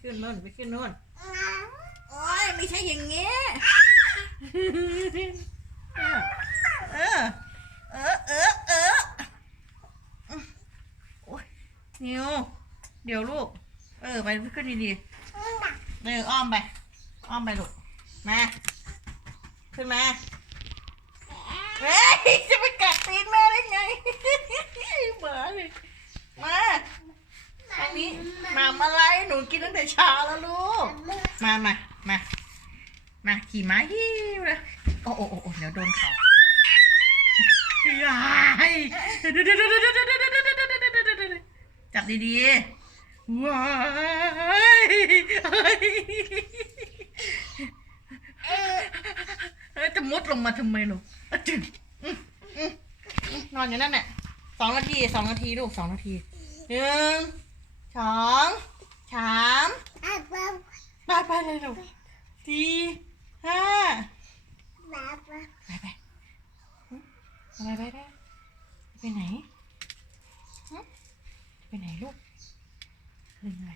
ขึ้นนู่นไปขึ้นนู่นโอ้ยไม่ใช่อย่างงี้เออเออเออเออโอ้ยนิวเดี๋ยวลูก เออไปขึ้นดีๆเดินอ้อมไป อ้อมไปลูก มา ขึ้นมาเฮ้ยจะไปกัดตีนแม่ได้ไงเหมือนเลยมาทางนี้ หมาอะไรหนูกินตั้งแต่เช้าแล้วลูก มามามามาขี่ม้าฮิ้วเลยโอ้โอ้โอ้โอ้เดี๋ยวโดนเขายายจับดีๆว้ายเอ้ยจะมุดลงมาทำไมลูกอะจึงอื้ออื้ออื้อนอนอยู่นั่นแหละสองนาทีสองนาทีลูกสองนาทีหนึ่งสองสามไปไป เลยลูกสี่ห้าไปไปหึอะไรไปได้ไปไหนไปไหนลูกเรื่องอะไร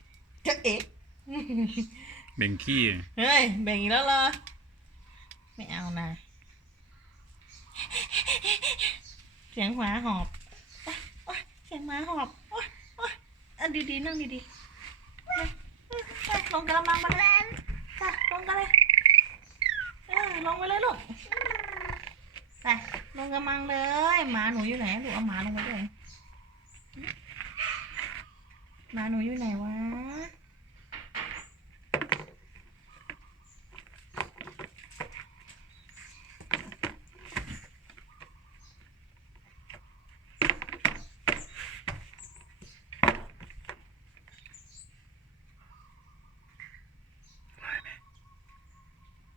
จะเอ๊ะเบ่งขี้เฮ้ยแบ่งอีกแล้วเหรอไม่เอานะเสียงหมาหอบเสียงหมาหอบอันดีๆนั่งดีๆลงกระมังมาเลย จ้ะลงกันเลย เออลงไปเลยลูกไปลงกระมังเลย หมาหนูอยู่ไหนลูกเอาหมาลงไปด้วยหมาหนูอยู่ไหนวะ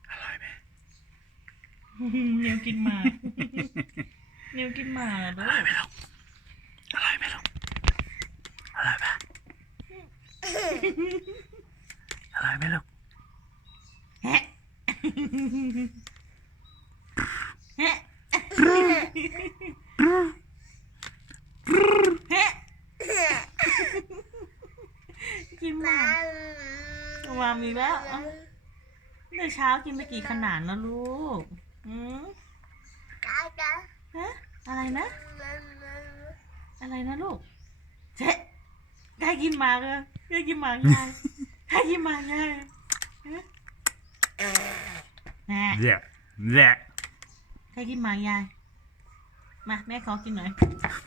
อร่อยไหม เนียว กินหมาเนียวกินหมาเหรอลูกอร่อยไหมลูกอร่อยปะอร่อยไหมลูกแฮะแฮะแฮะกินหมาวางอีกแล้วเอ้าเมื่อเช้ากินไปกี่ขนาดแล้วลูกอืมฮะ อะไรนะ อะไรนะลูกเจ๊ได้กินหมากเลยได้กินหมากยายได้กินหมากยายฮะนะแย่แย่ได้กินหมากยาย มาแม่ขอกินหน่อย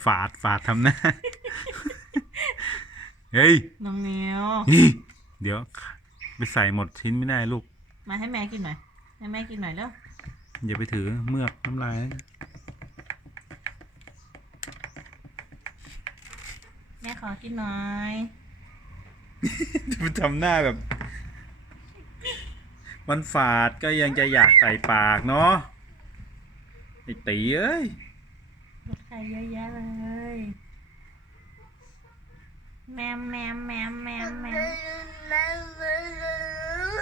ฝาด ฝาดทำหน้า เฮ้ยน้องเหนียวนี่เดี๋ยว ไปใส่หมดชิ้นไม่ได้ลูก มาให้แม่กินหน่อย ให้แม่กินหน่อยแล้วอย่าไปถือเมือกน้ำลาย แม่ขอกินหน่อยมันทำหน้าแบบ มันฝาดก็ยังจะอยากใส่ปากเนาะไอตีเอ้ยรถใครเยอะแยะเลย แมมแมมแมมแมมแมม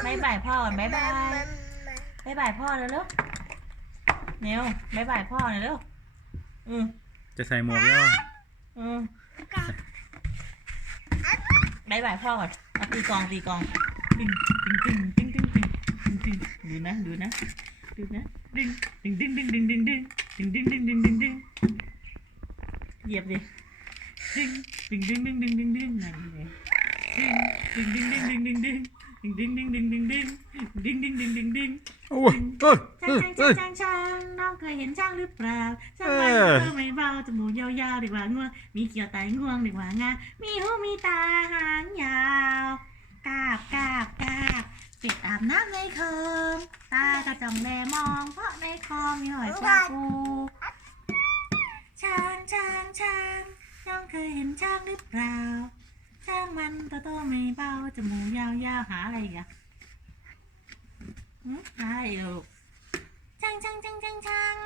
บายบายพ่อก่อนบายบายบายบายพ่อเลยลูกเนียวบายบายพ่อหน่อยเร็วอืมจะใส่หมวกแล้วอืม บายบายพ่อก่อนเอาตีกองตีกองดึงดึงดึงดึงดึงดึงดึงดึงดูนะดูนะดูนะดึงดึงดึงดึงดึงดึงดึงดึงดึงดึงดึงดึงดึงเหยียบดิดึงดึงดึงดึงดึงดึงดึงนั่นเลยดึงดึงดึงดึงดึงดึง ดึงดึงดึงดึงดึงดึงดึงดึงดึงดึงดึงโอ้ยเอ้ยช่างช่างช่างช่างน้องเคยเห็นช่างหรือเปล่าช่างมันเออไม่เบาจมูกยาวๆดีกว่างวงมีเกี่ยวไตงวงดีกว่างามีหูมีตาหางยาวกาบกาบกาบปิดอาบน้ำในคลองตากระจองแลมอง เพราะในคลองมีหอยปลาปูช่างช่างช่างน้องเคยเห็นช่างหรือเปล่า ช่างมันโตโตไม่เบาจมูกยาวๆหาอะไรอีกอะหืมหาอะไรอีกลูกช่างช่างช่างช่างช่าง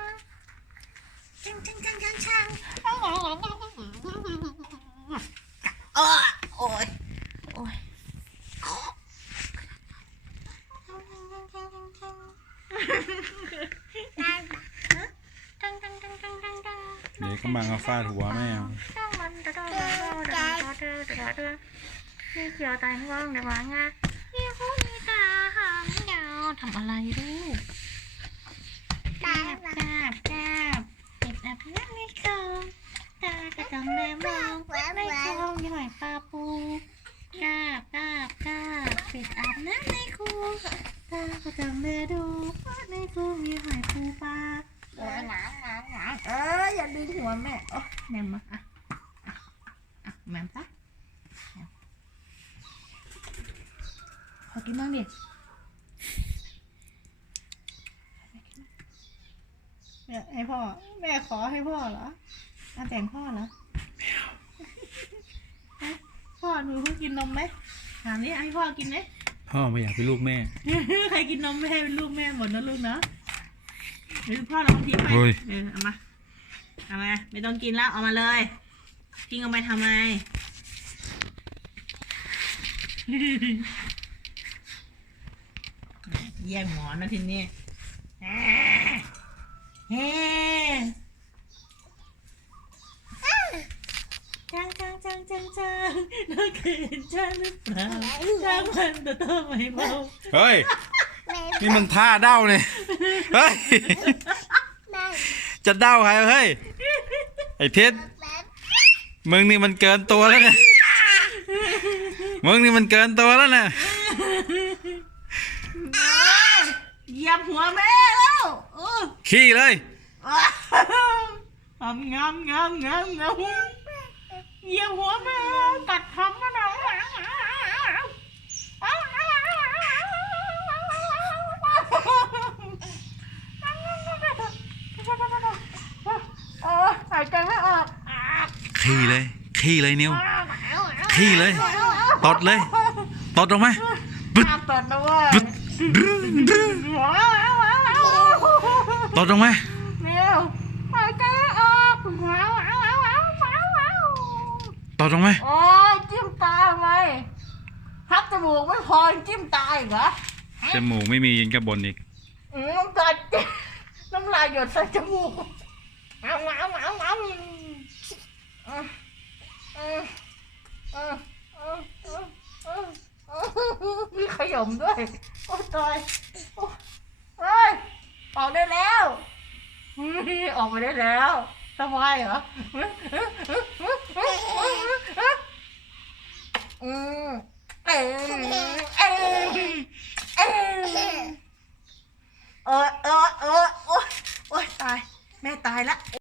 ช่างช่างช่างช่างช่างเออโอ้ยโอ้ยช่างช่างช่างช่างเดี๋ยวก็มังเอาฟาดหัวแม่ นี่เขียวตายห่วงเดี๋ยวว่างาพี่ผู้มีตาหางยาวทำอะไรลูกกาบกาบกาบเก็บแบบนั้นในกองตากระจำแม่มองในกองย่อยปลาปูกาบกาบกาบเป็ดอาบน้ำในคูตากระจำแม่ดูในคูมีหอยปูปลาหนาหนาหนาเอออย่าดึงหัวแม่โอ้แม่มา อะแม่ปะขอกินบ้างดิแม่ให้พ่อ แม่ขอให้พ่อเหรออาแต่งพ่อเหรอฮะพ่อหนูเพิ่งกินนมไหมถามนี่ให้พ่อกินไหมพ่อไม่อยากเป็นลูกแม่ ใครกินนมแม่เป็นลูกแม่หมดนะลูกเนาะหรือพ่อเราทิ้งไปเฮ้ยเออเอามาเอามาไม่ต้องกินแล้วเอามาเลย ทิ้งเอาไปทำไม แย่งหมอนนะทีนี้เฮ้จังจังจังจังจังน้องเคยนจ้าหรือเปล่าจ้างมันแต่ตัวไม่เบาเฮ้ย นี่มันท่าเด้าเนี่ย เฮ้ย จะเด้าใครเฮ้ย ไอ้เพชร มึงนี่มันเกินตัวแล้วเนี่ยมึงนี่มันเกินตัวแล้วเนี่ยเหยียบหัวแม่แล้วเออขี้เลยงามงามงามงามงามเหยียบหัวแม่กัดทำมาหน่อยเออหายใจไม่ออก ขี้เลยขี้เลยนิวขี้เลยตดเลยตดออกมาปึ๊ดห้ามตดนะเว้ยปึ๊ดดึงดึงตดออกมาเร็วหายใจไม่ออกว้าวว้าวว้าวว้าวว้าวตดออกมาโอ้ยจิ้มตาทำไมพับจมูกไม่พอยังจิ้มตาอีกเหรอจมูกไม่มียิงกระบนอีกอืมน้ำตาน้ำลายหยดใส่จมูกเอาเอาเอา มด้วย โอ้ยตายโอ้ยเฮ้ยออกได้แล้วอืมออกไปได้แล้วสบายเหรออืมเออเออเออเออเออเออโอ๊ยโอ๊ยตาย แม่ตายละ